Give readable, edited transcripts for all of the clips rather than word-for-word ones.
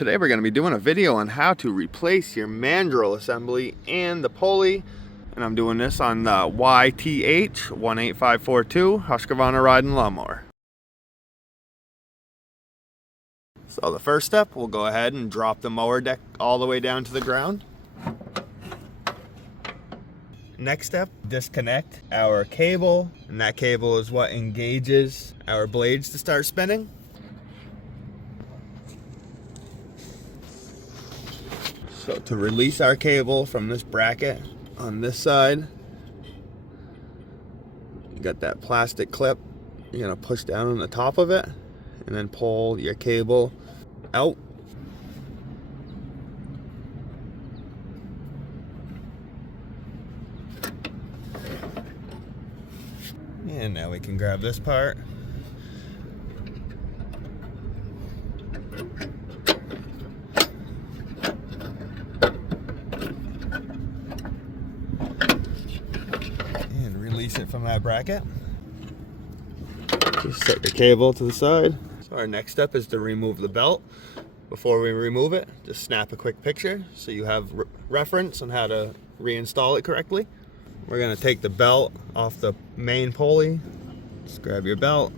Today we're going to be doing a video on how to replace your Mandrel assembly and the pulley. And I'm doing this on the YTH 18542 Husqvarna riding lawnmower. So the first step, we'll go ahead and drop the mower deck all the way down to the ground. Next step, disconnect our cable, and that cable is what engages our blades to start spinning. So to release our cable from this bracket on this side, you got that plastic clip. You're gonna push down on the top of it and then pull your cable out. And now we can grab this part. And release it from that bracket. Just set your cable to the side. So our next step is to remove the belt. Before we remove it, just snap a quick picture so you have reference on how to reinstall it correctly. We're going to take the belt off the main pulley. Just grab your belt,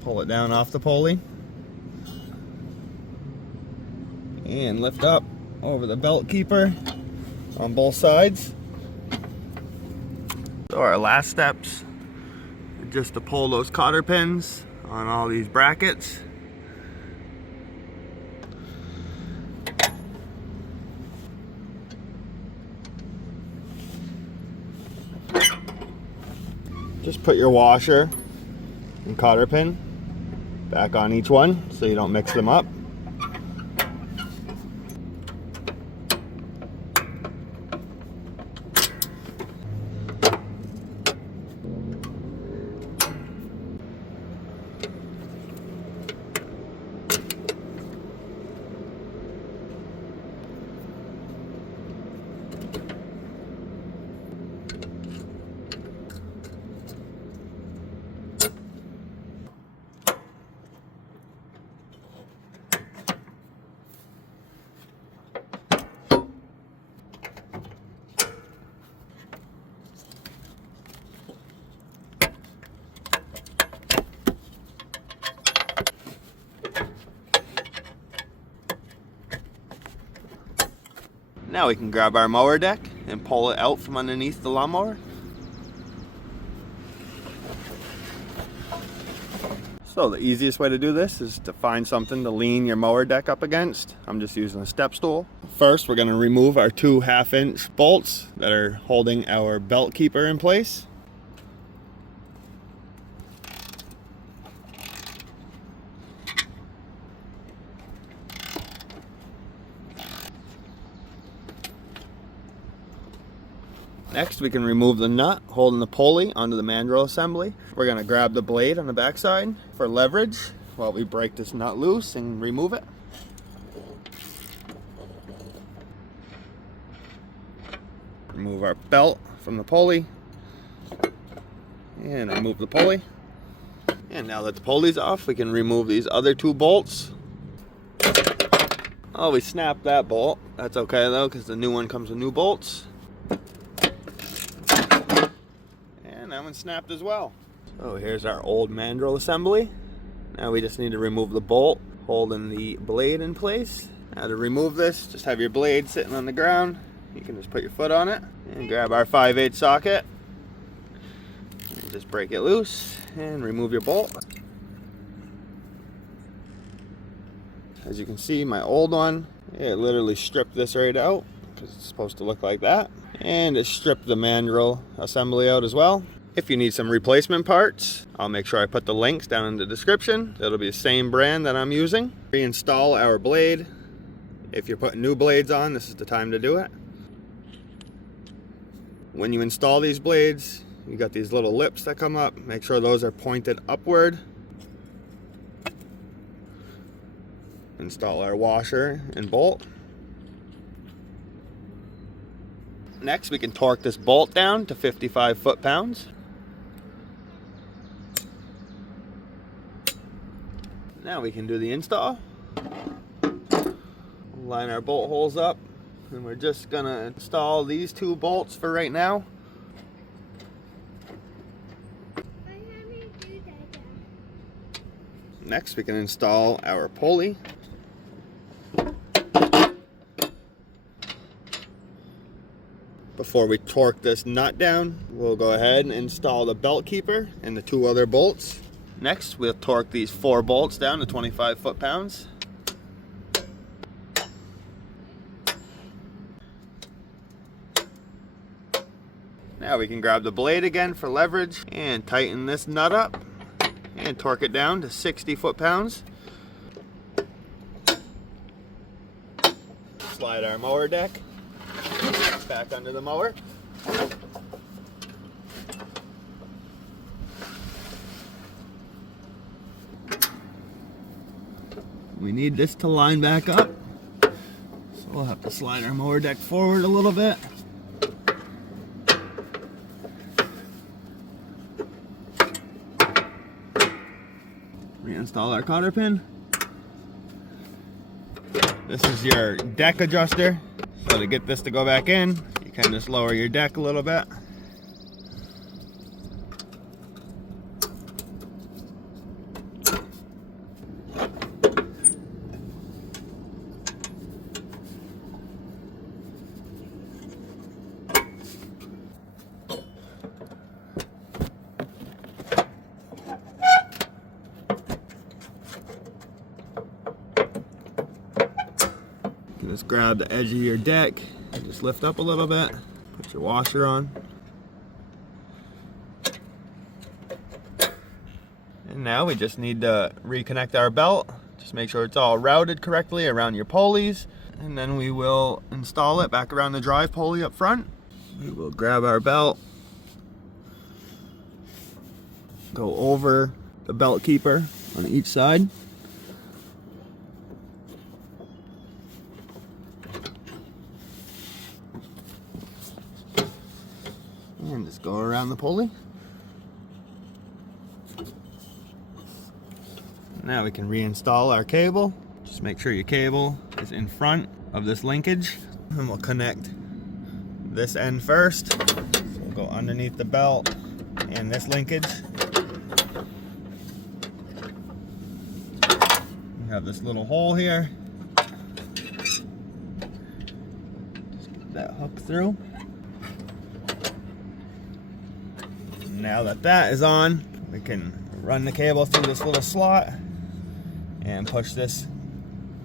pull it down off the pulley, and lift up over the belt keeper on both sides. So our last steps are just to pull those cotter pins on all these brackets. Just put your washer and cotter pin back on each one so you don't mix them up. Now we can grab our mower deck and pull it out from underneath the lawnmower. So the easiest way to do this is to find something to lean your mower deck up against. I'm just using a step stool. First, we're going to remove our 2 1/2-inch bolts that are holding our belt keeper in place. Next, we can remove the nut holding the pulley onto the Mandrel assembly. We're going to grab the blade on the backside for leverage while we break this nut loose and remove it. Remove our belt from the pulley and remove the pulley. And now that the pulley's off, we can remove these other 2 bolts. Oh, we snapped that bolt. That's okay though, because the new one comes with new bolts. That one snapped as well. So here's our old Mandrel assembly. Now we just need to remove the bolt holding the blade in place. Now to remove this, just have your blade sitting on the ground. You can just put your foot on it and grab our 5/8 socket and just break it loose and remove your bolt. As you can see, my old one, it literally stripped this right out because it's supposed to look like that, and it stripped the Mandrel assembly out as well. If you need some replacement parts, I'll make sure I put the links down in the description. It'll be the same brand that I'm using. Reinstall our blade. If you're putting new blades on, this is the time to do it. When you install these blades, you got these little lips that come up. Make sure those are pointed upward. Install our washer and bolt. Next, we can torque this bolt down to 55 foot-pounds. Now we can do the install. Line our bolt holes up, and we're just gonna install these 2 bolts for right now. Next, we can install our pulley. Before we torque this nut down, we'll go ahead and install the belt keeper and the 2 other bolts. Next, we'll torque these 4 bolts down to 25 foot-pounds. Now we can grab the blade again for leverage and tighten this nut up and torque it down to 60 foot-pounds. Slide our mower deck back under the mower. We need this to line back up, so we'll have to slide our mower deck forward a little bit. Reinstall our cotter pin. This is your deck adjuster. So to get this to go back in, you can just lower your deck a little bit. Just grab the edge of your deck and just lift up a little bit. Put your washer on. And now we just need to reconnect our belt. Just make sure it's all routed correctly around your pulleys. And then we will install it back around the drive pulley up front. We will grab our belt, go over the belt keeper on each side. And just go around the pulley. Now we can reinstall our cable. Just make sure your cable is in front of this linkage. And we'll connect this end first. So we'll go underneath the belt and this linkage. We have this little hole here. Just get that hook through. Now that that is on, we can run the cable through this little slot and push this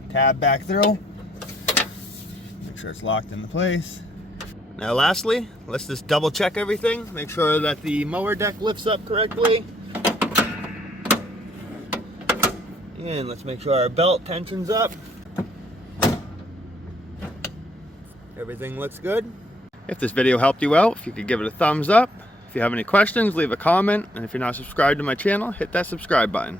tab back through. Make sure it's locked into place. Now lastly, let's just double check everything. Make sure that the mower deck lifts up correctly. And let's make sure our belt tension's up. Everything looks good. If this video helped you out, if you could give it a thumbs up. If you have any questions, leave a comment, and if you're not subscribed to my channel, hit that subscribe button.